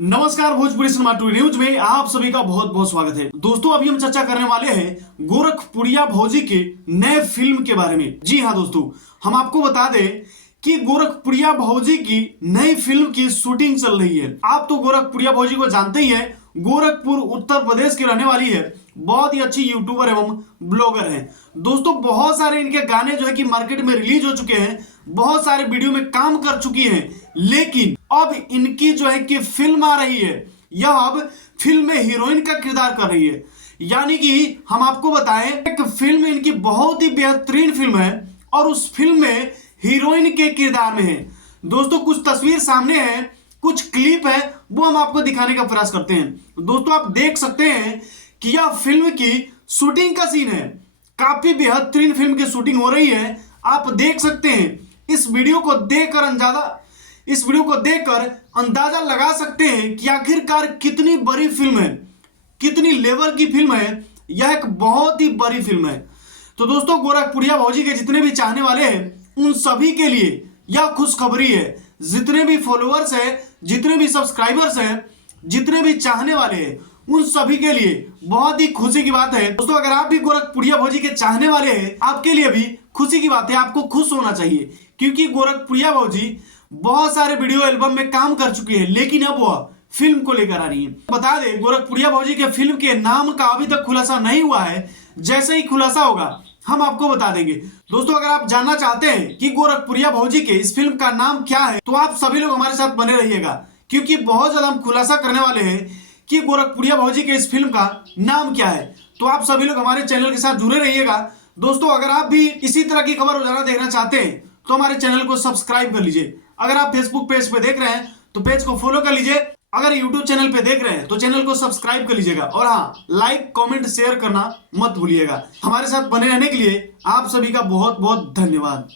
नमस्कार, Bhojpuri cinema to news में आप सभी का बहुत बहुत स्वागत है। दोस्तों, अभी हम चर्चा करने वाले हैं गोरखपुरिया भौजी के नए फिल्म के बारे में। जी हाँ दोस्तों, हम आपको बता दें कि गोरखपुरिया भौजी की नई फिल्म की शूटिंग चल रही है। आप तो गोरखपुरिया भौजी को जानते ही हैं, गोरखपुर उत्तर प्रदेश की रहने वाली है। बहुत ही अच्छी यूट्यूबर एवं ब्लॉगर हैं। दोस्तों, बहुत सारे इनके गाने जो है कि मार्केट में रिलीज हो चुके हैं, बहुत सारे वीडियो में काम कर चुकी हैं, लेकिन अब इनकी जो है कि फिल्म आ रही है। यह अब फिल्म में हीरोइन का किरदार कर रही है। यानी कि हम आपको बताएं, एक फिल्म इनकी बहुत ही बेहतरीन फिल्म है और उस फिल्म में हीरोइन के किरदार में है। दोस्तों, कुछ तस्वीर सामने है, कुछ क्लिप है, वो हम आपको दिखाने का प्रयास करते हैं। दोस्तों, आप देख सकते हैं कि यह फिल्म की शूटिंग का सीन है। काफी बेहतरीन फिल्म की शूटिंग हो रही है। आप देख सकते हैं। इस वीडियो को देखकर अंदाजा लगा सकते हैं कि आखिरकार कितनी बड़ी फिल्म है, कितनी लेवल की फिल्म है। यह एक बहुत ही बड़ी फिल्म है। तो दोस्तों, गोरखपुरिया भौजी के जितने भी चाहने वाले हैं, उन सभी के लिए यह खुशखबरी है। जितने भी फॉलोअर्स हैं, जितने भी सब्सक्राइबर्स हैं, जितने भी चाहने वाले हैं, उन सभी के लिए बहुत ही खुशी की बात है। दोस्तों, अगर आप भी गोरखपुरिया भौजी के चाहने वाले हैं, आपके लिए भी खुशी की बात है। आपको खुश होना चाहिए, क्योंकि गोरखपुरिया भौजी बहुत सारे वीडियो एल्बम में काम कर चुकी है, लेकिन अब वह फिल्म को लेकर आ रही है। बता दें, गोरखपुरिया भौजी के फिल्म के नाम का अभी तक खुलासा नहीं हुआ है। जैसे ही खुलासा होगा हम आपको बता देंगे। दोस्तों, अगर आप जानना चाहते हैं कि गोरखपुरिया भौजी के इस फिल्म का नाम क्या है, तो आप सभी लोग हमारे साथ बने रहिएगा, क्योंकि बहुत ज्यादा हम खुलासा करने वाले हैं कि गोरखपुरिया भौजी के इस फिल्म का नाम क्या है। तो आप सभी लोग हमारे चैनल के साथ जुड़े रहिएगा। दोस्तों, अगर आप भी इसी तरह की खबर रोजाना देखना चाहते हैं, तो हमारे चैनल को सब्सक्राइब कर लीजिए। अगर आप फेसबुक पेज पे देख रहे हैं तो पेज को फॉलो कर लीजिए। अगर यूट्यूब चैनल पे देख रहे हैं तो चैनल को सब्सक्राइब कर लीजिएगा। और हाँ, लाइक कमेंट शेयर करना मत भूलिएगा। हमारे साथ बने रहने के लिए आप सभी का बहुत बहुत धन्यवाद।